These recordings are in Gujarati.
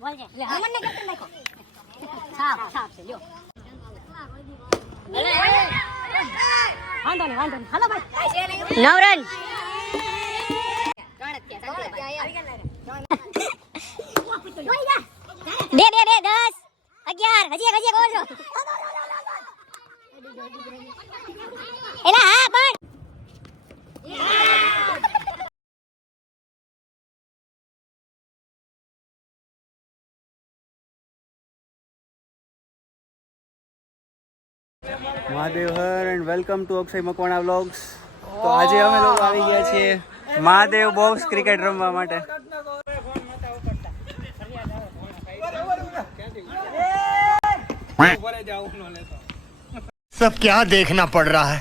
બોલ છે લે હમણ ને કેપ્ટન નાખો છાપ છે લ્યો વાંધો નહીં હાલો ભાઈ 9 રન બે 10 11 હજી ગોળ છો એલા હા પણ મહાદેવ હર and welcome to Akshay Makwana vlogs. તો આજે અમે લોકો આવી ગયા છીએ મહાદેવ બોક્સ ક્રિકેટ રમવા માટે. सब क्या देखना पड़ रहा है.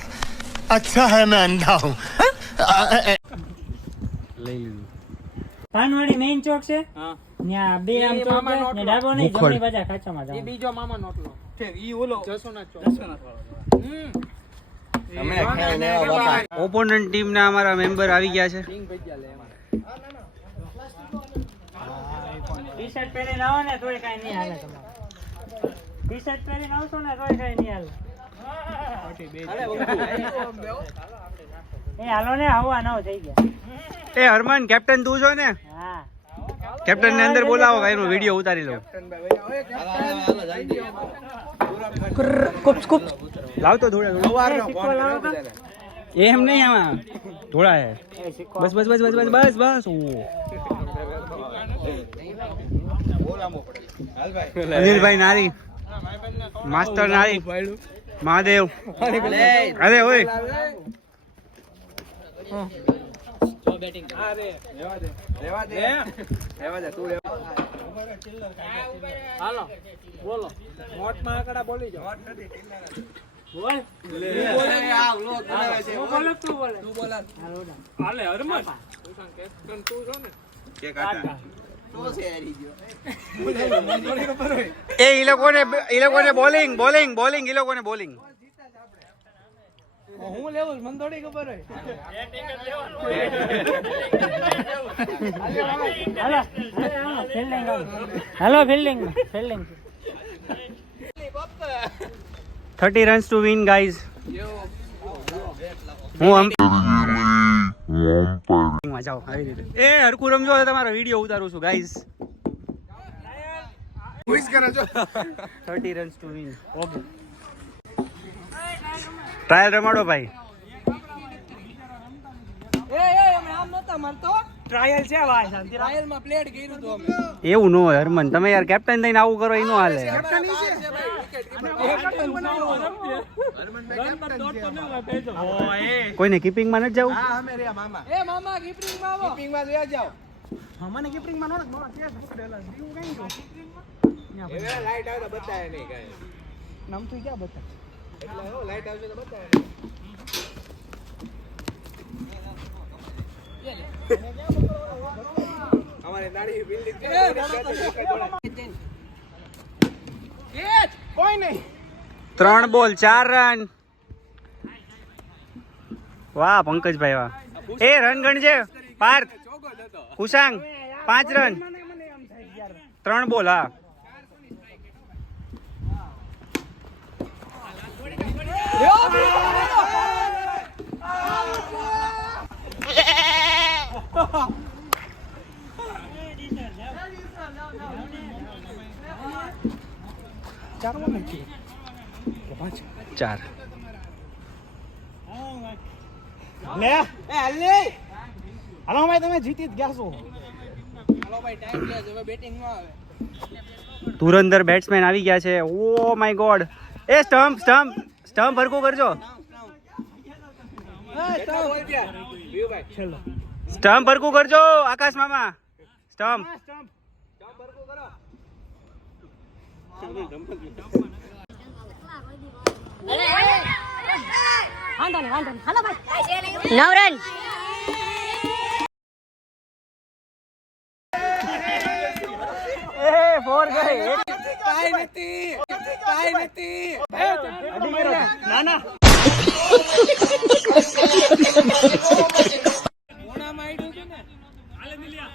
अच्छा है मैं अंधा हूँ. લઈ લીધું. પાનવાડી મેઇન ચોક છે ત્યાં બે આમ ચોક છે ને ડાબો નહીં જમણી બાજુ ખાચામાં જાવ. એ બીજો મામા નોટલો છે ઈ ઓલો જસોનાથ ચોક ઓપોનન્ટ ટીમ ના અમારા મેમ્બર આવી ગયા છે. ટી શર્ટ પહેરીને આવો ને તોય કાઈ નહીં હાલે તમારે. ટી શર્ટ પહેરીને આવશો ને તોય કાઈ નહીં હાલે. એ હાલો ને હવા નવ થઈ ગયા. એ હરમાન કેપ્ટન તું છો ને? હા કેપ્ટન ને અંદર બોલાવો કાઈનો વિડિયો ઉતારી લઉં. લાવતો થોડા એમ નહીં આમાં થોડા હે બસ અનિલભાઈ નારી માસ્ટર નારી મહાદેવ અરે ઓય હાલો બોલો મોટ માં આંકડા બોલી જાઓ બોલ તું બોલ હાલે હરમન કેપ્ટન તું છો ને કે કાકા એ ઈ લોકોને બોલિંગ હું લેવું મને થોડી ખબર હોય હાલો fielding 30 runs to win guys. હું જાઓ આવી રીતે એ હરકુ રમજો તમારો વિડિયો ઉતારું છું guys. 30 runs to win. Okay trial રમાડો ભાઈ. આમ નતા મારતો ટ્રાયલ છે ભાઈ શાંતિ ટ્રાયલ માં પ્લેડ કર્યું તો અમે એવું ન હોય હરમન તમે યાર કેપ્ટન થઈને આવું કરો એ ન હાલે. કોઈને કીપિંગ માં નથી જવું? હા અમે રે મામા એ મામા કીપિંગ માં આવો કીપિંગ માં લઈ જાઓ મામાને કીપિંગ માં નો તેજ પકડેલા દીવું કઈ ગયો એ લાઈટ આવે તો બતાય નહીં કાઈ નામ તો ક્યાં બતાય એટલે હો લાઈટ આવશે તો બતાય અમારે નાડી બિલ્ડિંગ કોઈ નહીં 3 બોલ 4 રન. વાહ પંકજભાઈ વાહ. એ રન ગણજે પાર્થ કુશાંગ 5 રન 3 બોલ. હા ચાર લે એ હલ્લી હાલો ભાઈ તમે જીતી જ ગયા છો હાલો ભાઈ ટાઈમ લે હવે બેટિંગ માં આવે. ધુરંધર બેટ્સમેન આવી ગયા છે. Oh my god. એ સ્ટમ્પ હરકું કરજો. સ્ટમ્પ હરકું કરજો આકાશ મામા. સ્ટમ્પ વાંધો નહીં હાલો ભાઈ 9 રન એ ફોર ગઈ. કાઈ નથી ના ના મોણા માં આડ્યું છે ને હાલે મિલિયા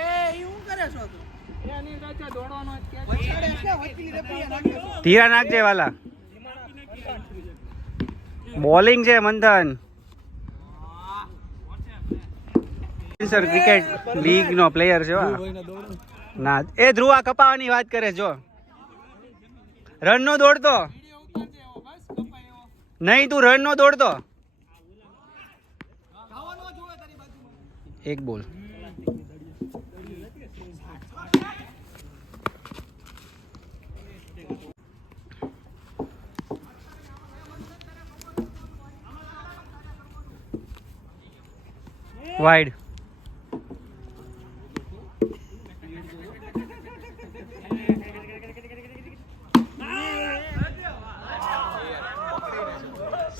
એ ધીરા નાખજે વાલા. બોલિંગ છે મંથન. સર ક્રિકેટ લીગ નો પ્લેયર છે ના. એ ધ્રુવા કપાવાની વાત કરે જો. રન નો દોડતો નહીં, તું રન નો દોડતો. એક બોલ. વાઇડ.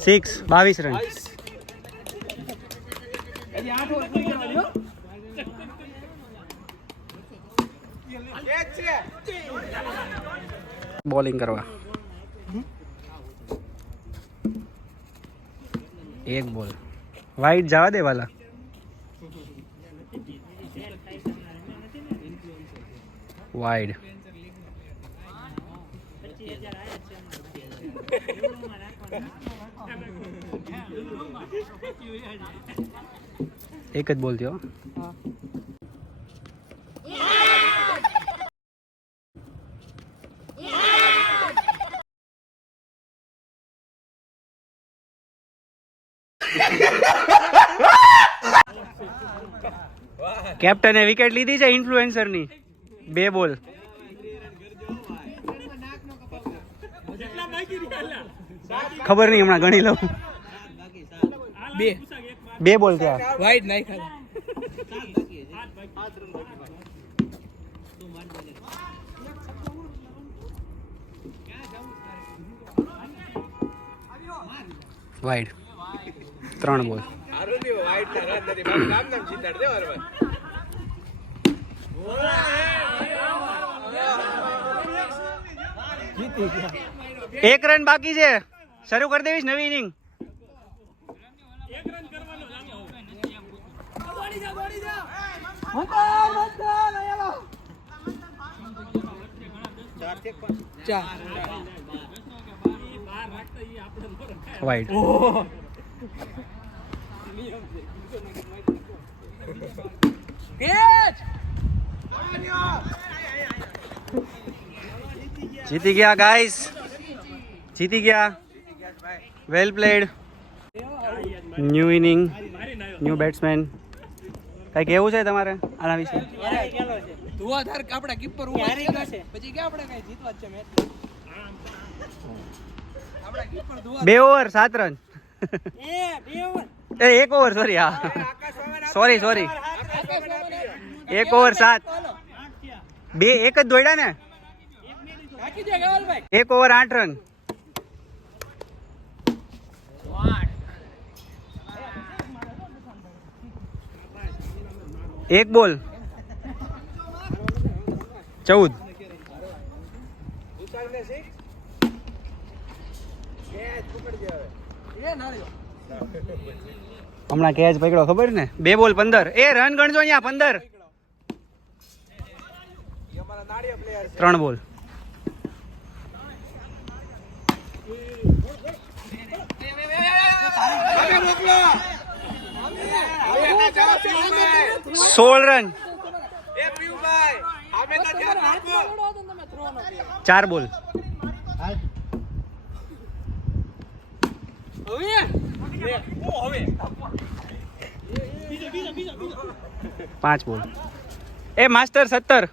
સિક્સ. 22 રન. બોલિંગ કરવા. એક બોલ. વાઇડ જવા દે વાલા. વાઇડ. એક જ બોલ થયો. કેપ્ટને વિકેટ લીધી છે ઇન્ફ્લુએન્સર ની. 2 બોલ. ખબર નહીં, હમણાં ગણી લઉં. 2 બોલ થયા. વાઇડ નાખ્યા. વાઇડ. 3 બોલ. એક રન બાકી છે. શરૂ કરી દેવીશ નવી ઇનિંગ. વાઇડ. જીતી ગયા ગાઈસ, જીતી ગયા. Well played. New inning, new batsman. કઈ કેવું છે તમારે આના વિશે? ધુઆધાર આપડા કીપર પછી કે આપણે કઈ જીતવા જ છે મેચ. આપડા કીપર ધુઆ 2 ઓવર 7 રન. 1 over sorry. હા સોરી 1 ઓવર 7. 2 એક જ દોડ્યા ને. 1 ઓવર 8 રન. એક બોલ. 14. હમણાં કેચ પકડો ખબર ને. 2 બોલ 15. એ રન ગણજો અહીંયા. 15. 3 બોલ. સોળ રન. 4 બોલ. 5 બોલ. એ માસ્ટર 17.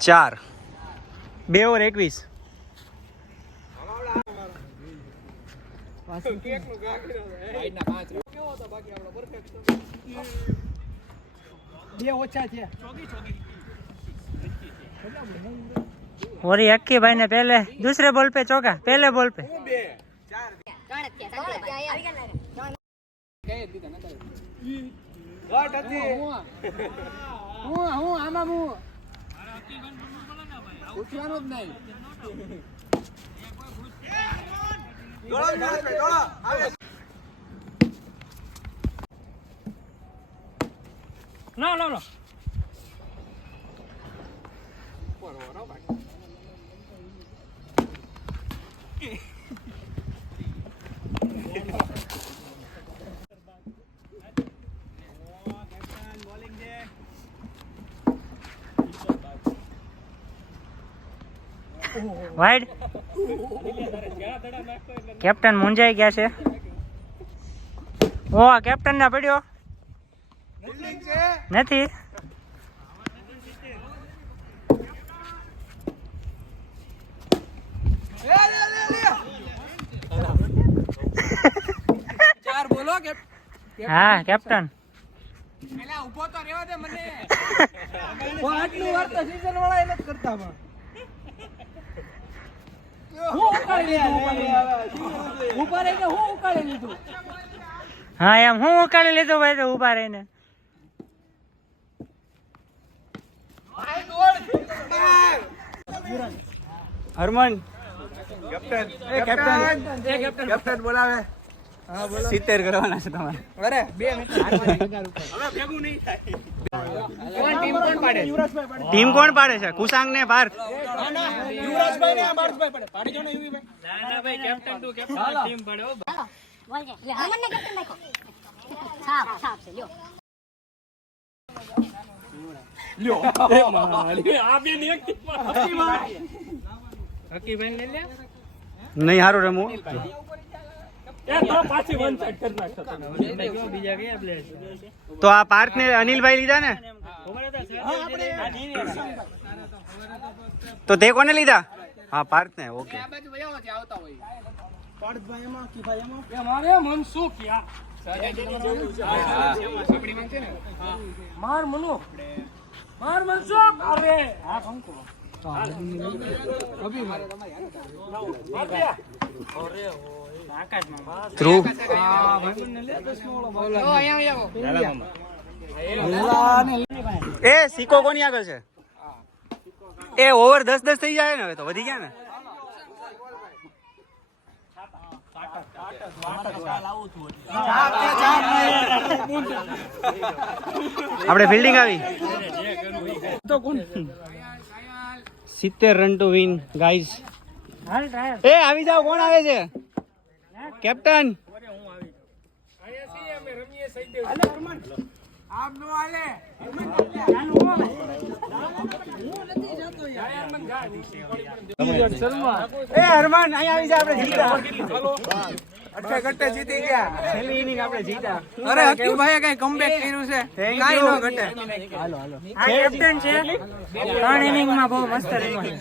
4. 2 ઓવર 21. और ये अक्की भाई ने पहले दूसरे बॉल पे चौका, पहले बॉल पे લો લો લો વાઈડ કેપ્ટન મુંજાઈ ગયા છે. ઓ કેપ્ટન ના પડ્યો નથી. હા કેપ્ટન ઉભો તો રહેવા દે મને. આટલું વાર તો સીઝન વાળા એને જ કરતા પણ હા એમ હું ઉકાળી લીધું ભાઈ તો ઉભા રહીને. હરમન કેપ્ટન બોલાવે. 70 કરવાના છે તમારે. અરે 2 મિનિટ હવે ભેગું નહીં થાય. ટીમ કોણ પાડે? ટીમ કોણ પાડે છે? કુસાંગ ને પાર્થ. યુવરાજભાઈ ને પાર્થભાઈ પાડે. પાડી જો ને યુવીભાઈ. ના ભાઈ કેપ્ટન તું કેપ્ટન ટીમ પડ્યો. બોલ જે લે હરમન ને કેપ્ટન નાખો. છાપ છાપ છે લ્યો. હકીભાઈ લઈ લે. નહીં હારું રમવું. તો આ પાર્થ ને અનિલભાઈ લીધા ને, તો તે કોને લીધા? હા પાર્થ ને. ઓકે મારે મનસુખ યા માર મનો માર મનસુખ. અરે હા કંકુ અભી મારે ધ્રુવ એ સિક્કો કોની આગળ છે? એ ઓવર 10-10 થઈ જાય ને, હવે તો વધી ગયા ને. આપણે ફિલ્ડિંગ આવી 70 રન ટુ વિન ગાઈઝ. એ આવી જાવ. કોણ આવે છે? કેપ્ટન. આમ નો આલે એ હરમાન અહીં આવી જા. આપણે જીતા. ઘટે જીતી ગયા. છેલ્લી ઇનિંગ આપણે જીતા. અરે હકીભાઈએ કઈ કમબેક કર્યું છે. કાઈ નો ઘટે. આ કેપ્ટન છે. 3 ઇનિંગ માં બહુ મસ્ત રમ્યો છે.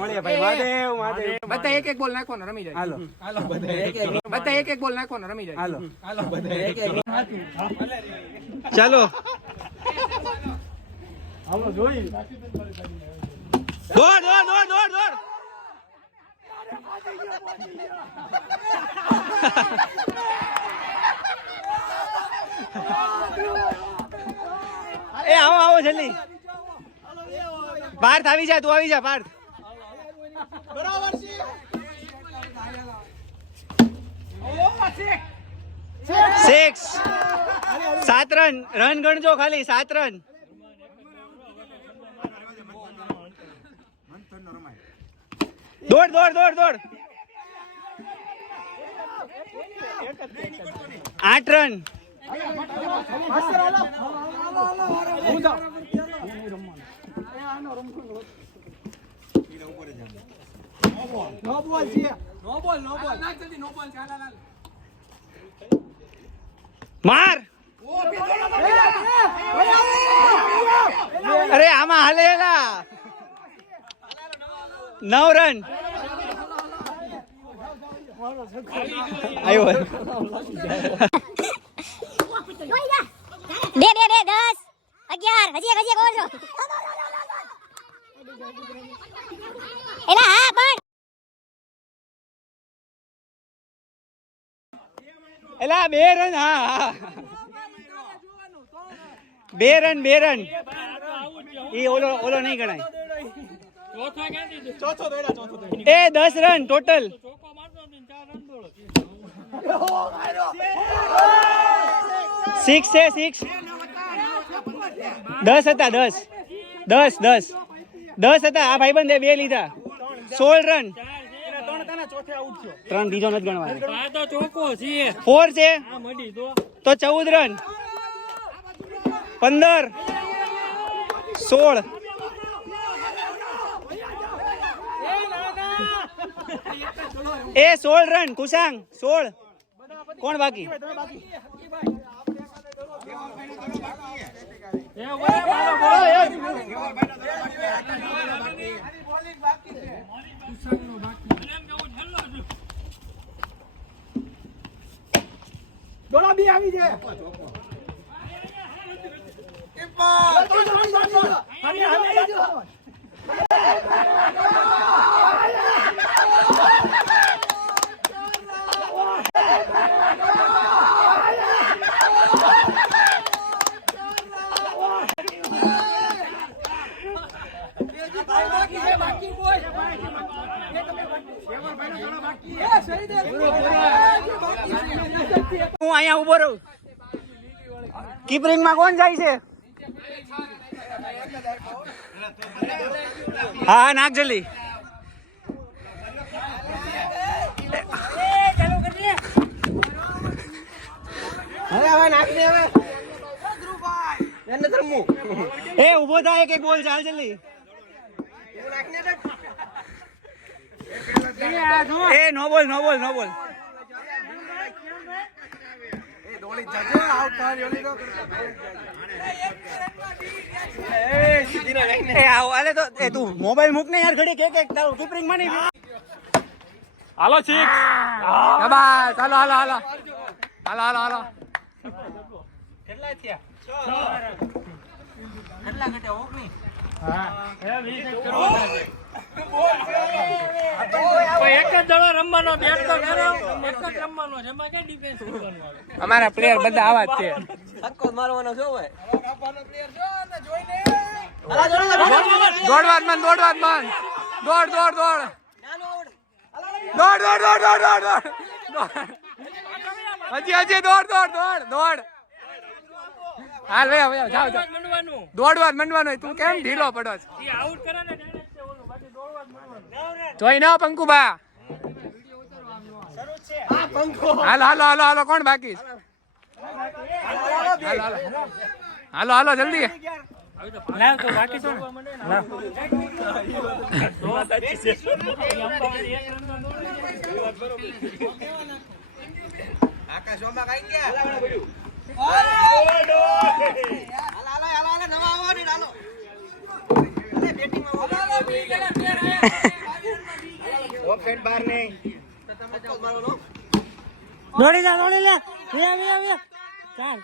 મળીએ ભાઈ. મહાદેવ મહાદેવ. બધા એક એક બોલ નાખો ને રમી જાય. હાલો બધા એક એક બોલ નાખો ને રમી જાય. હાલો ચાલો. દોડ દોડ દોડ દોડ દોડ. એ આવો આવો જલ્દી. પાર્થ આવી જા. તું આવી જા પાર્થ. બરાબર છે. 6 7 રન. રન ગણજો ખાલી 7 રન. દોડ દોડ દોડ દોડ. 8 રન. નો બોલ છે. નો બોલ નો બોલ. ના જલ્દી નો બોલ ચાલ હાલ. માર. અરે આમાં હાલેલા 9 રન. આવ્યો. દે 10 11 હજી એક ઓવર જો. એલા હા પણ એલા 2 રન. હા હા 2 રન 2 રન. એ ઓલો નહીં ગણાય. એ 10 રન ટોટલ. 6 છે 6. 10 હતા 10 હતા. આ ભાઈબંધે 2 લીધા. 16 રન. 3 બીજો નથી ગણવાનો. 4 છે તો 14 રન. 15 16 16 રન. કુશાંગ 16. કોણ બાકી? દોડા બી આવી જાય. હું અહીંયા ઉભો રહું. કીપરિંગમાં કોણ જાય છે? હા નાખ જલ્દી. એ ઉભો થાય એક બોલ ચાલ જલ્દી. એ નો બોલ. તું મોબાઈલ મૂક ને યાર ઘડી કે તારું કીપરિંગ માં નહીં. હાલો સિક્સ. બસ હાલો. કેટલા થયા? અમારા પ્લેયર બધા આવા જ છે. હજી દોડ. હાલ ભાઈ જાવ દોડવા મંડવાનું. તું કેમ ઢીલો પડો? જોઈ ના પંકુબા. હાલો કોણ બાકી? હાલો જલ્દી. દોડી લે. ચાર.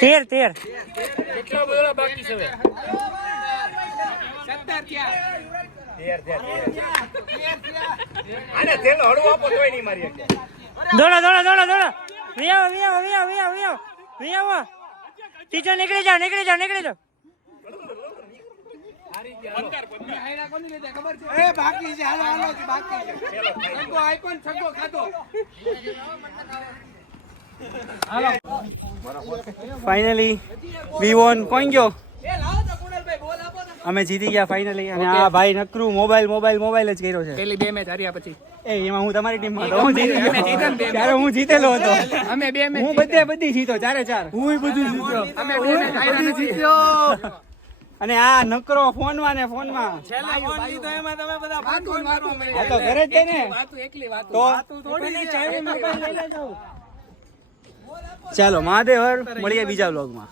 13 કેટલા બોલા બાકી છે? 17 દોડો. વિયાવો. ટીચર નીકળી જાઓ. ફાઇનલી વી વોન. કોણ ગયો? અમે જીતી ગયા ફાઇનલી. અને આ ભાઈ નકરું મોબાઈલ જ કર્યો છે. પેલી 2 મેચ હાર્યા પછી એમાં હું તમારી ટીમમાં હતો. ત્યારે હું જીતેલો હતો. અમે 2 મેચ હું બધી જીતો 4-4. હું બધું જીત્યો. અમે 2 મેચ જીત્યો. અને આ નકરો ફોનમાં છેલ્લા ફોન લીધો એમાં તમે બધા આ તો ઘરે જ છે ને. ચાલો મહાદેવ, મળીએ બીજા વ્લોગમાં.